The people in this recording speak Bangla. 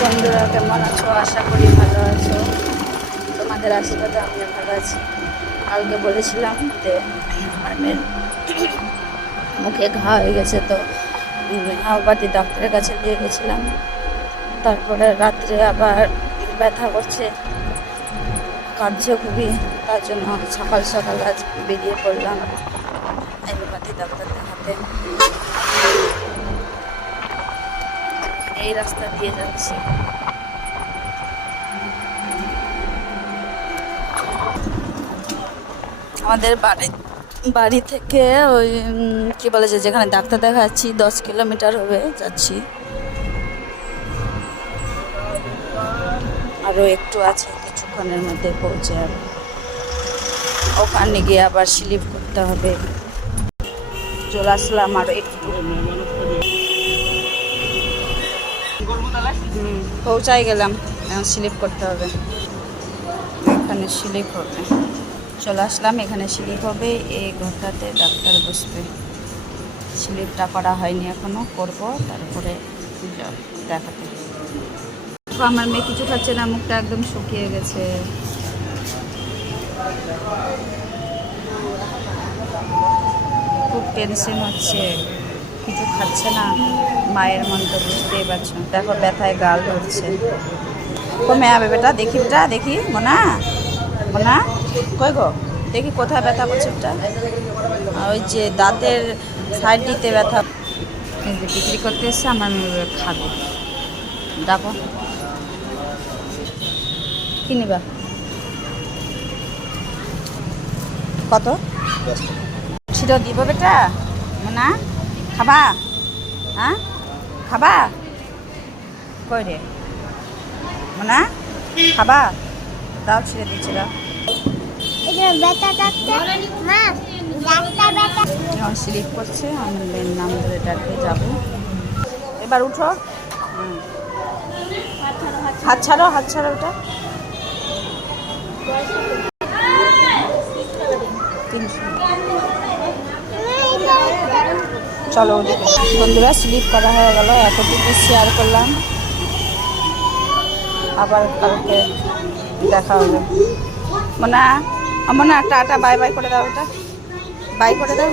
বন্ধুরা, কেমন আছো? আশা করি ভালো আছো। তোমাদের আশীর্বাদে আমি ভালো আছি। কালকে বলেছিলাম যে আমার মেয়ের মুখে ঘা হয়ে গেছে, তো হোমিওপ্যাথি ডাক্তারের কাছে নিয়ে গেছিলাম। তারপরে রাত্রে আবার ব্যথা করছে, কাঁদছে খুবই। তার জন্য সকাল সকাল আজ বেরিয়ে পড়লাম হোমিওপ্যাথি ডাক্তার দেখাতে। এই রাস্তা দিয়ে যাচ্ছি। আমাদের বাড়ি থেকে ওই কী বলে যেখানে ডাক্তার দেখাচ্ছি 10 কিলোমিটার হবে যাচ্ছি। আরও একটু আছে, কিছুক্ষণের মধ্যে পৌঁছে যাবে। ওখানে গিয়ে আবার স্লিপ করতে হবে। চলে আসলাম আরও একটু, পৌঁছাই গেলাম। এখন স্লিপ করতে হবে, এখানে স্লিপ হবে। চলে আসলাম, এখানে স্লিপ হবে। এই ঘরটাতে ডাক্তার বসবে। স্লিপটা করা হয়নি এখনও, করব তারপরে দেখাতে। আমার মেয়ে কিছু খাচ্ছে না, মুখটা একদম শুকিয়ে গেছে। খুব টেনশন হচ্ছে, কিছু খাচ্ছে না। মায়ের মন তো বুঝতেই পারছো। দেখো ব্যথায় গাল ধরছে। কমে যাবে বেটা, দেখি বেটা, দেখি মোনা মোনা, কই গো, দেখি কোথায় ব্যথা করছে বেটা। ওই যে দাঁতের সাইড দিতে ব্যথা। বিক্রি করতে এসছে, আমার মেয়ে খাবে। দেখো কি নিবা, কত ছিল দিব বেটা? মোনা খাবা? হ্যাঁ খাবা? কই রে মোনা, খাবা? দাও, ছিঁড়ে দিচ্ছি, দাও। এখন স্লিপ করছে, আমাদের নাম ধরে ডাকতে যাবো। এবার উঠো। হাত ছাড়ো, হাত ছাড়ো ওটা। চলো ওদিকে। বন্ধুরা, স্লিপ করা হয়ে গেল, এতটুকু শেয়ার করলাম। আবার কালকে দেখা হবে। Mona Mona, tata bye bye করে দাও, ওটা বাই করে দাও।